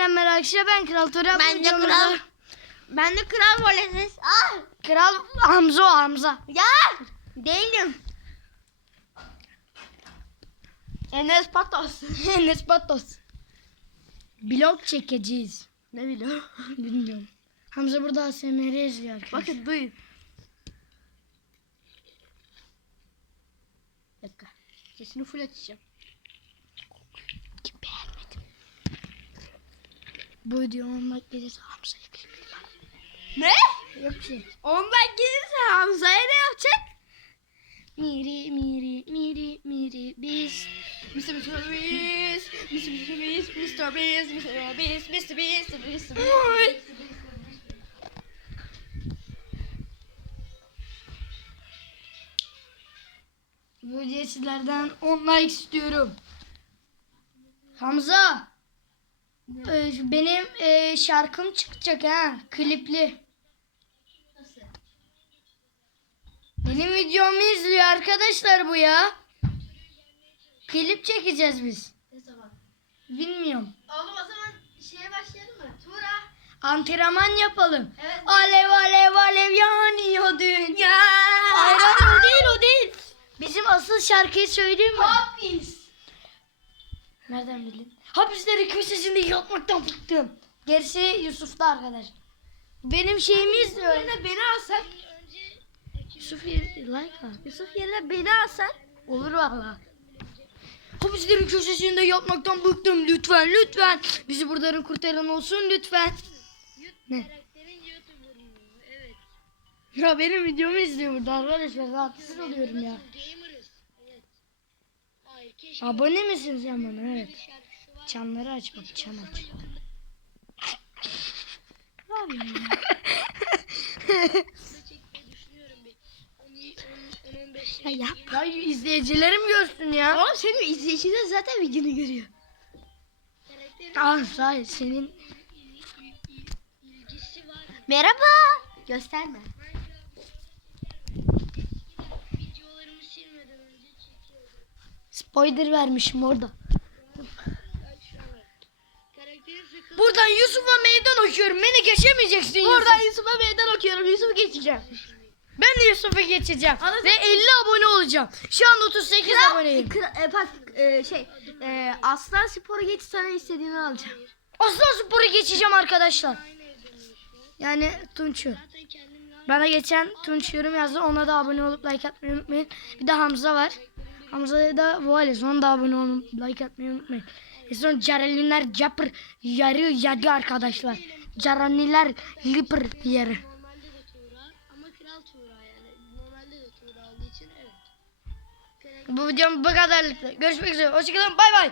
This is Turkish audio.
Hepsinden merhaba arkadaşlar ben Kral Tora. Ben de kral. Ben de kral volesiz. Ah! Kral Hamza o Hamza. Ya! Değilim. Enes Patos. Enes Patos. Blog çekeceğiz. ne biliyor? Bilmiyorum. Hamza burada ASMR izliyor arkadaşlar. Bakın duyun. Dakika. Sesini full açacağım. Bu video olmak gelirse Hamza'yı bilmiyorum. Ne? Yok şey. Ondan gelirse Hamza'ya ne yapacak? Miri miri miri miri biz. Mr. Mr. Beast, Mr. Mr. Beast, Mr. Beast, Mr. Beast, Mr. Beast, Mr. Beast. Bu sizlerden 10 like istiyorum. Hamza. E, Benim e, şarkım çıkacak ha. Klipli. Benim videomu izliyor arkadaşlar bu ya. Klip çekeceğiz biz. Ne zaman? Bilmiyorum. Oğlum o zaman şeye başlayalım mı? Tura. Antrenman yapalım. Evet. Alev alev alev yanıyor dünya. Hayır o değil o değil. Bizim asıl şarkıyı söyleyeyim mi? Hapis. Nereden bildin? Hapisleri köşesinde yatmaktan bıktım. Gerisi Yusuf'ta arkadaş. Benim şeyimi izliyor. Yerine beni alsak. Yusuf yer- like at. Yusuf yerine beni alsak. Olur valla. Hapislerin köşesinde yatmaktan bıktım. Lütfen lütfen. Bizi buradan kurtaran olsun lütfen. Ne? Evet. Ya benim videomu izliyor burada arkadaşlar. Rahatsız oluyorum ya. Gamer'ız. Evet. Hayır keşke Abone misin sen bana? Evet. Çanları aç bak çan aç. Ya? çekmeyi düşünüyorum bir. 10-15 Ya yap. Ya izleyicilerim görsün ya. Oğlum senin izleyiciler zaten videonu görüyor. Aa sahi senin. ilgisi var. Merhaba. Gösterme. Spoiler vermişim orada. Buradan Yusuf'a meydan okuyorum. Beni geçemeyeceksin Buradan Yusuf. Yusuf'a meydan okuyorum. Yusuf'u geçeceğim. Ben de Yusuf'a geçeceğim. Anladın Ve 50 abone olacağım. Şu an 38 aboneyim. Kra- e, bak e, şey e, Aslan Spor'a geç sana istediğini alacağım. Aslan Spor'u geçeceğim arkadaşlar. Yani Tunç'u. Bana geçen Tunç yorum yazdı. Ona da abone olup like atmayı unutmayın. Bir de Hamza var. Hamza'ya da Vales. Ona da abone olup like atmayı unutmayın. E son Caralinler Capır yarı yadı arkadaşlar. Caraniler Lipper yarı. Bu videom bu kadarlıkta. Görüşmek üzere. Hoşçakalın. Bay bay.